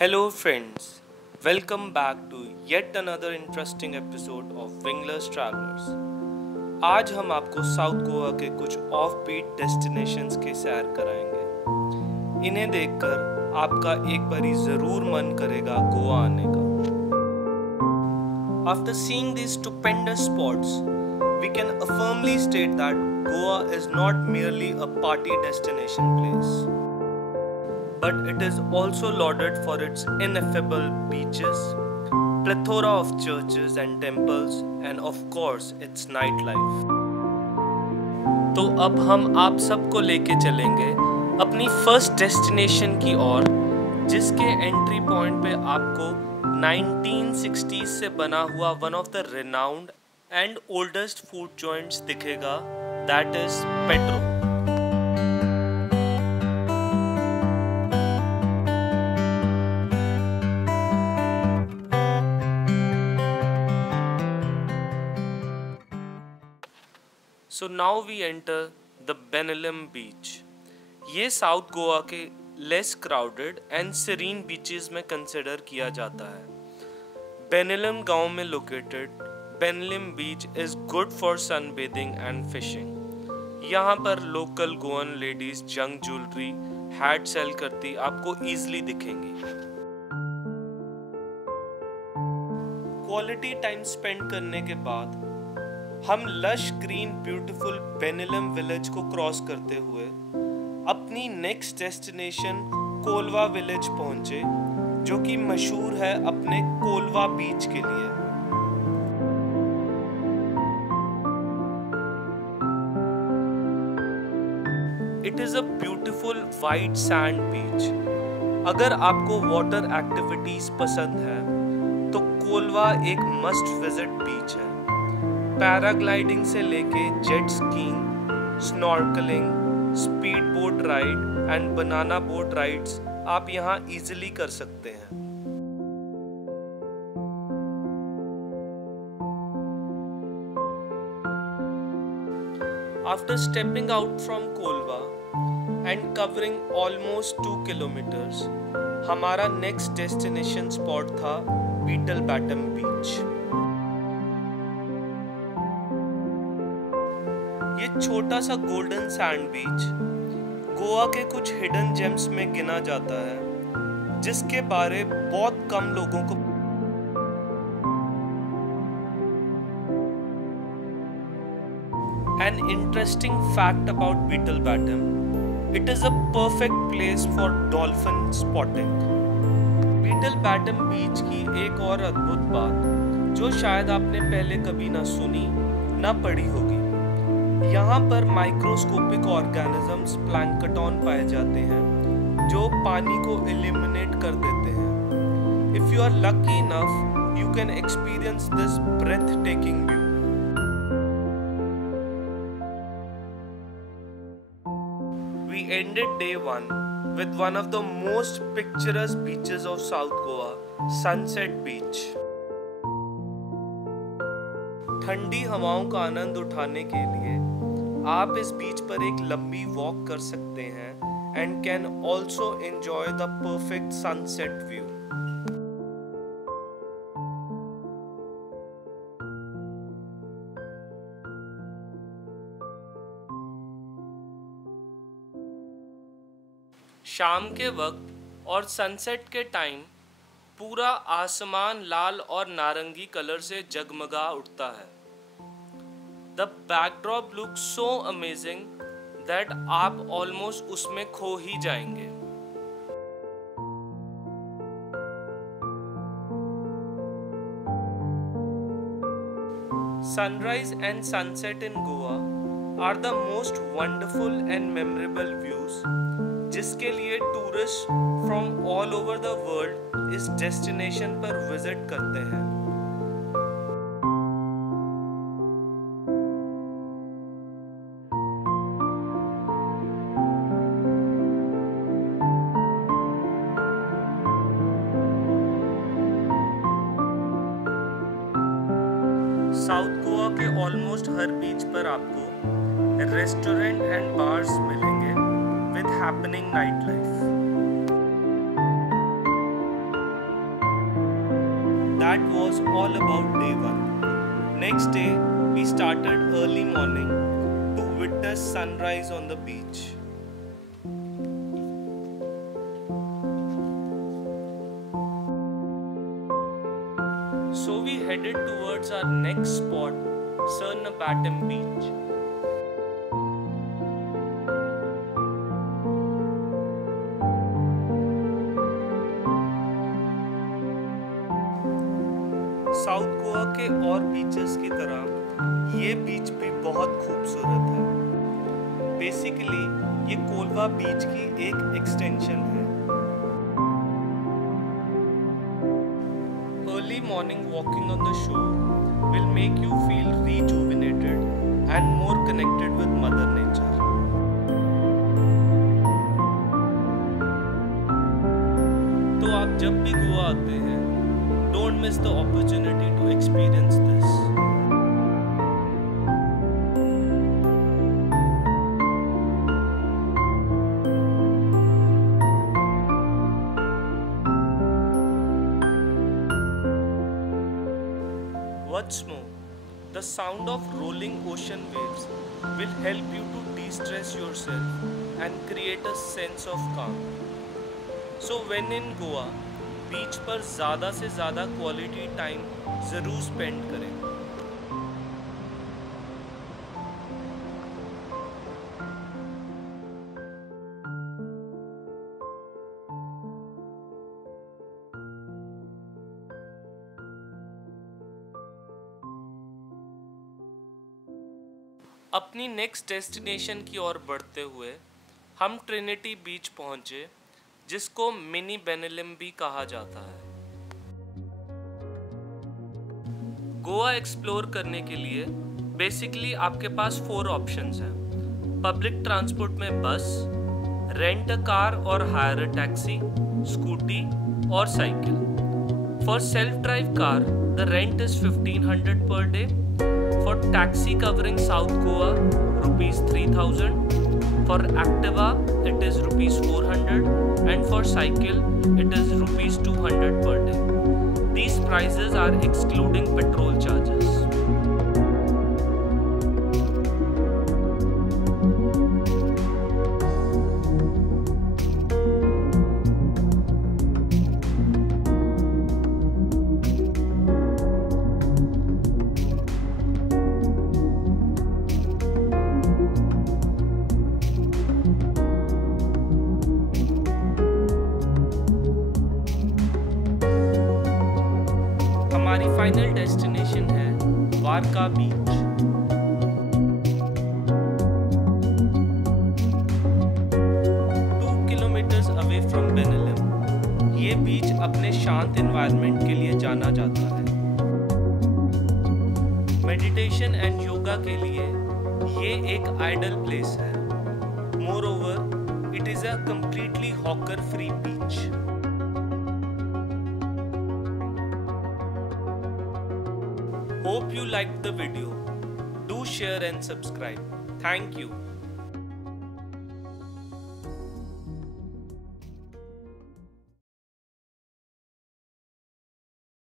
Hello, friends. Welcome back to yet another interesting episode of Wingless Travelers. आज हम आपको south Goa के कुछ ऑफ बीट डेस्टिनेशंस के सैर कराएंगे। इन्हें देखकर आपका एक बारी जरूर मन करेगा गोवा आने का। After seeing these stupendous spots, we can firmly state that Goa is not merely a party destination place, but it is also lauded for its ineffable beaches, plethora of churches and temples, and of course its nightlife. तो अब हम आप सबको लेके चलेंगे अपनी first destination की ओर, जिसके एंट्री पॉइंट पे आपको 1960s से बना हुआ one of the renowned and oldest food joints दिखेगा, that is Pedro. So now we enter the Benilem Beach. ये साउथ गोवा के less crowded and serene beaches में कंसिडर किया जाता है। बेनिलम गांव में located Benaulim beach is good for sunbathing and fishing. यहाँ पर local Goan ladies junk jewellery hat sale करती आपको इजीली दिखेंगी। क्वालिटी टाइम स्पेंड करने के बाद हम लश ग्रीन ब्यूटीफुल बेनिलम विलेज को क्रॉस करते हुए अपनी नेक्स्ट डेस्टिनेशन कोलवा विलेज पहुंचे, जो कि मशहूर है अपने कोलवा बीच के लिए। It is a beautiful white sand beach. अगर आपको वाटर एक्टिविटीज पसंद है तो कोलवा एक मस्ट विजिट बीच है। पैराग्लाइडिंग से लेके jet skiing, snorkelling, speed boat ride and banana boat rides आप यहाँ इजीली कर सकते हैं। After stepping out from Kolva and covering almost 2 kilometers, हमारा नेक्स्ट डेस्टिनेशन स्पॉट था बीटल बैटम बीच। ये छोटा सा गोल्डन सैंड बीच गोवा के कुछ हिडन जेम्स में गिना जाता है, जिसके बारे बहुत कम लोगों को। An interesting fact about Beetle Batum, it is a perfect place for dolphin spotting. Beetle Batum बीच की एक और अद्भुत बात, जो शायद आपने पहले कभी ना सुनी ना पढ़ी होगी, यहाँ पर माइक्रोस्कोपिक ऑर्गेनिजम्स प्लैंकटन पाए जाते हैं जो पानी को इल्यूमिनेट कर देते हैं। If you are lucky enough, you can experience this breathtaking view. We ended day 1 with one of the most picturesque beaches of South Goa, Sunset Beach. ठंडी हवाओं का आनंद उठाने के लिए आप इस बीच पर एक लंबी वॉक कर सकते हैं and can also enjoy the perfect sunset view. शाम के वक्त और सनसेट के टाइम पूरा आसमान लाल और नारंगी कलर से जगमगा उठता है। The backdrop looks so amazing that आप almost उसमें खो ही जाएंगे। Sunrise and sunset in Goa are the most wonderful and memorable views, जिसके लिए tourist from all over the world इस डेस्टिनेशन पर विजिट करते हैं। साउथ गोवा के ऑलमोस्ट हर बीच पर आपको रेस्टोरेंट एंड बार्स मिलेंगे with happening night life. that was all about day 1. Next day, we started early morning to witness sunrise on the beach. So we headed towards our next spot, Sernabatam Beach. South Goa के और beaches की तरह ये बीच भी बहुत खूबसूरत है। Basically ये कोलवा बीच की एक एक्सटेंशन है। Early morning walking on the shore will make you feel rejuvenated and more connected with Mother Nature. तो आप जब भी गोवा आते हैं, don't miss the opportunity to experience this. What's more, the sound of rolling ocean waves will help you to de-stress yourself and create a sense of calm. So when in Goa, बीच पर ज़्यादा से ज़्यादा quality time ज़रूर spend करें। अपनी next destination की ओर बढ़ते हुए हम ट्रिनिटी बीच पहुंचे, जिसको मिनी बेनिलिम भी कहा जाता है। गोवा एक्सप्लोर करने के लिए बेसिकली आपके पास 4 ऑप्शंस हैं। पब्लिक ट्रांसपोर्ट में बस, रेंट अ कार और हायर अ टैक्सी, स्कूटी और cycle. For self drive car the rent is 1500 per day. For taxi covering south Goa ₹3000। For Activa, it is ₹400, and for cycle, it is ₹200 per day. These prices are excluding petrol charges. हमारी final destination है वारका बीच। 2 kilometres away from बेनिलिम, ये बीच अपने शांत environment के लिए जाना जाता है। मेडिटेशन एंड योगा के लिए ये एक आइडल प्लेस है। Moreover, it is a completely hawker free beach. Hope you liked the video. Do share and subscribe. Thank you.